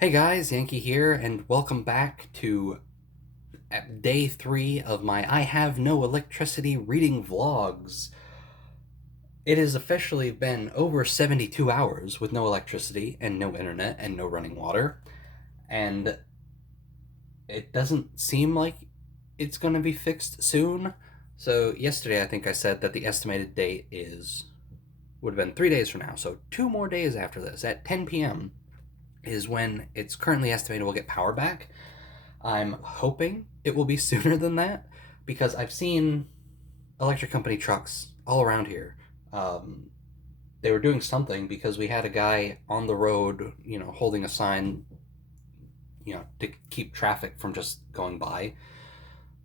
Hey guys, Yankee here, and welcome back to day 3 of my I Have No Electricity reading vlogs. It has officially been over 72 hours with no electricity and no internet and no running water, and it doesn't seem like it's going to be fixed soon. So, yesterday I think I said that the estimated date would have been 3 days from now, so 2 more days after this at 10 p.m. is when it's currently estimated we'll get power back. I'm hoping it will be sooner than that because I've seen electric company trucks all around here. Um, they were doing something because we had a guy on the road, holding a sign, to keep traffic from just going by.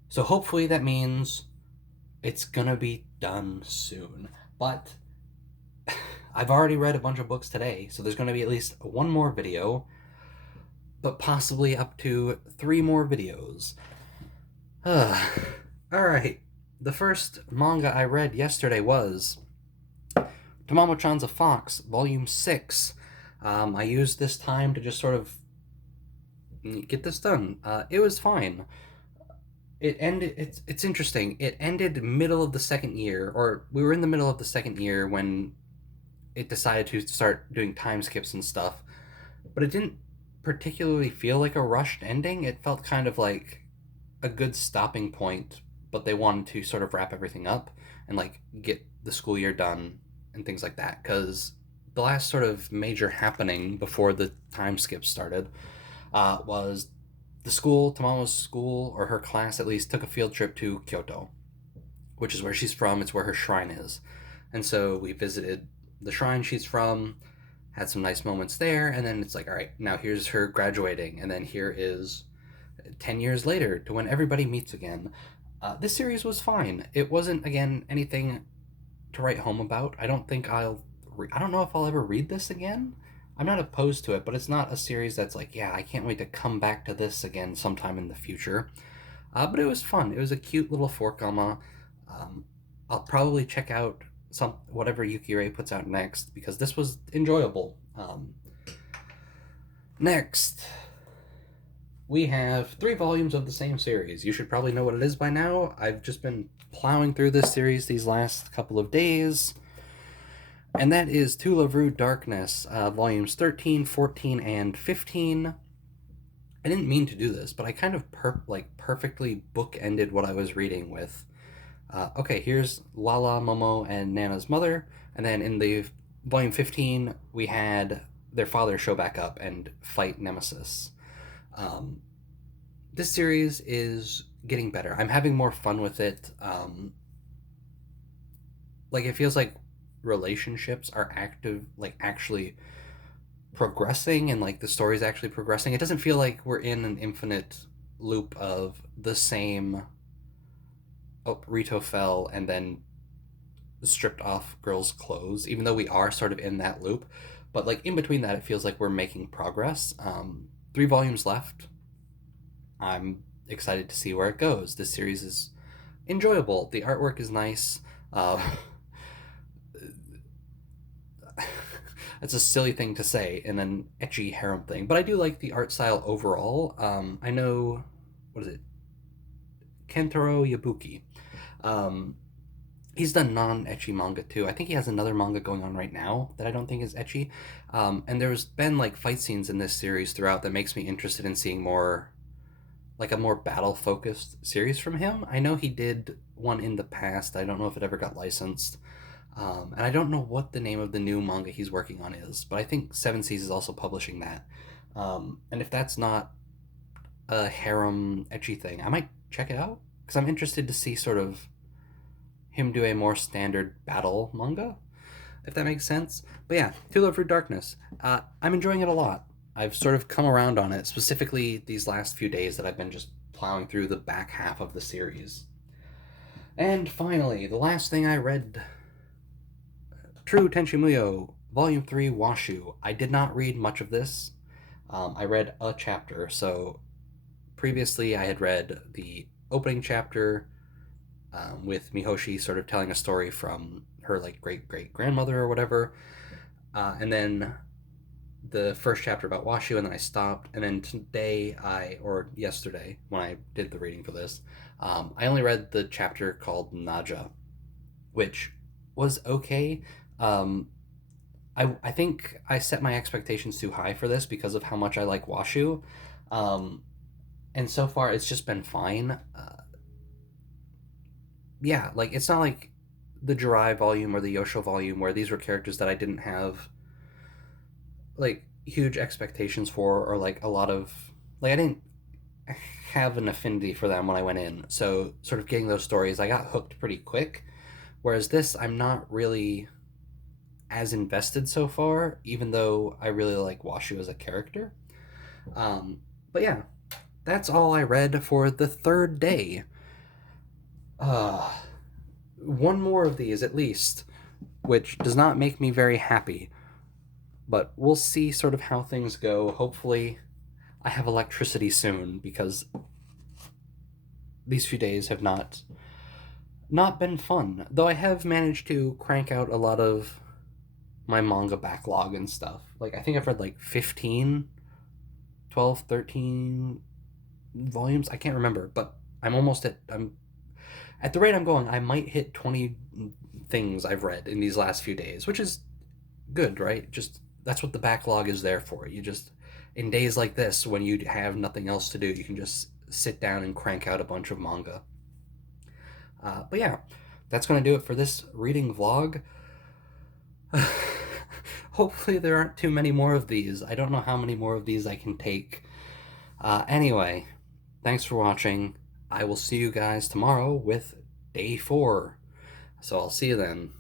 So hopefully that means it's gonna be done soon. But I've already read a bunch of books today, so there's gonna be at least one more video, but possibly up to 3 more videos. Alright, the first manga I read yesterday was Tamamo-chan's a Fox, Volume 6. I used this time to just sort of get this done. It was fine. It's interesting. It ended middle of the second year, or we were in the middle of the second year when it decided to start doing time skips and stuff. But it didn't particularly feel like a rushed ending. It felt kind of like a good stopping point, but they wanted to sort of wrap everything up and like get the school year done and things like that. Because the last sort of major happening before the time skip started was the school, Tamamo's school, or her class at least, took a field trip to Kyoto, which is where she's from. It's where her shrine is. And so we visited the shrine she's from, had some nice moments there, and then it's like, all right, now here's her graduating, and then here is 10 years later to when everybody meets again. This series was fine. It wasn't, again, anything to write home about. I don't know if I'll ever read this again. I'm not opposed to it, but it's not a series that's like, yeah, I can't wait to come back to this again sometime in the future. But it was fun. It was a cute little forkama. Um, I'll probably check out some whatever Yuki Ray puts out next because this was enjoyable. Next, we have 3 volumes of the same series. You should probably know what it is by now. I've just been plowing through this series these last couple of days. And that is To Lavru Darkness, volumes 13, 14, and 15. I didn't mean to do this, but I kind of perfectly bookended what I was reading with. Okay, here's Lala, Momo, and Nana's mother. And then in the volume 15, we had their father show back up and fight Nemesis. Um, this series is getting better. I'm having more fun with it. It feels like relationships are actually progressing, and like the story's actually progressing. It doesn't feel like we're in an infinite loop of the same. Oh, Rito fell and then stripped off girls' clothes, even though we are sort of in that loop. But like in between that, it feels like we're making progress. 3 volumes left. I'm excited to see where it goes. This series is enjoyable. The artwork is nice. It's a silly thing to say in an ecchi harem thing, but I do like the art style overall. I know, what is it? Kentaro Yabuki. Um, he's done non-ecchi manga too. I think he has another manga going on right now that I don't think is ecchi. And there's been like fight scenes in this series throughout that makes me interested in seeing more, like a more battle-focused series from him. I know he did one in the past. I don't know if it ever got licensed. And I don't know what the name of the new manga he's working on is, but I think Seven Seas is also publishing that. And if that's not a harem ecchi thing, I might check it out because I'm interested to see sort of him do a more standard battle manga, if that makes sense. But yeah, To Love for Darkness. I'm enjoying it a lot. I've sort of come around on it, specifically these last few days that I've been just plowing through the back half of the series. And finally, the last thing I read, True Tenchimuyo, Volume 3, Washu. I did not read much of this. I read a chapter, so previously I had read the opening chapter with Mihoshi sort of telling a story from her like great great grandmother or whatever, and then the first chapter about Washu, and then I stopped. And then today, or yesterday, when I did the reading for this, I only read the chapter called Naja, which was okay. Um, I think I set my expectations too high for this because of how much I like Washu. Um, and so far, it's just been fine. Yeah, like it's not like the Jirai volume or the Yosho volume where these were characters that I didn't have like huge expectations for, or like a lot of like I didn't have an affinity for them when I went in. So sort of getting those stories, I got hooked pretty quick. Whereas this, I'm not really as invested so far, even though I really like Washu as a character. Um, but yeah, that's all I read for the third day. Uh, one more of these at least, which does not make me very happy. But we'll see sort of how things go. Hopefully, I have electricity soon because these few days have not been fun. Though I have managed to crank out a lot of my manga backlog and stuff. Like I think I've read like 15, 12, 13 volumes. I can't remember, but I'm at the rate I'm going, I might hit 20 things I've read in these last few days, which is good, right? Just that's what the backlog is there for. You just in days like this when you have nothing else to do, you can just sit down and crank out a bunch of manga. But yeah, that's going to do it for this reading vlog. Hopefully, there aren't too many more of these. I don't know how many more of these I can take. Anyway, thanks for watching. I will see you guys tomorrow with day 4. So I'll see you then.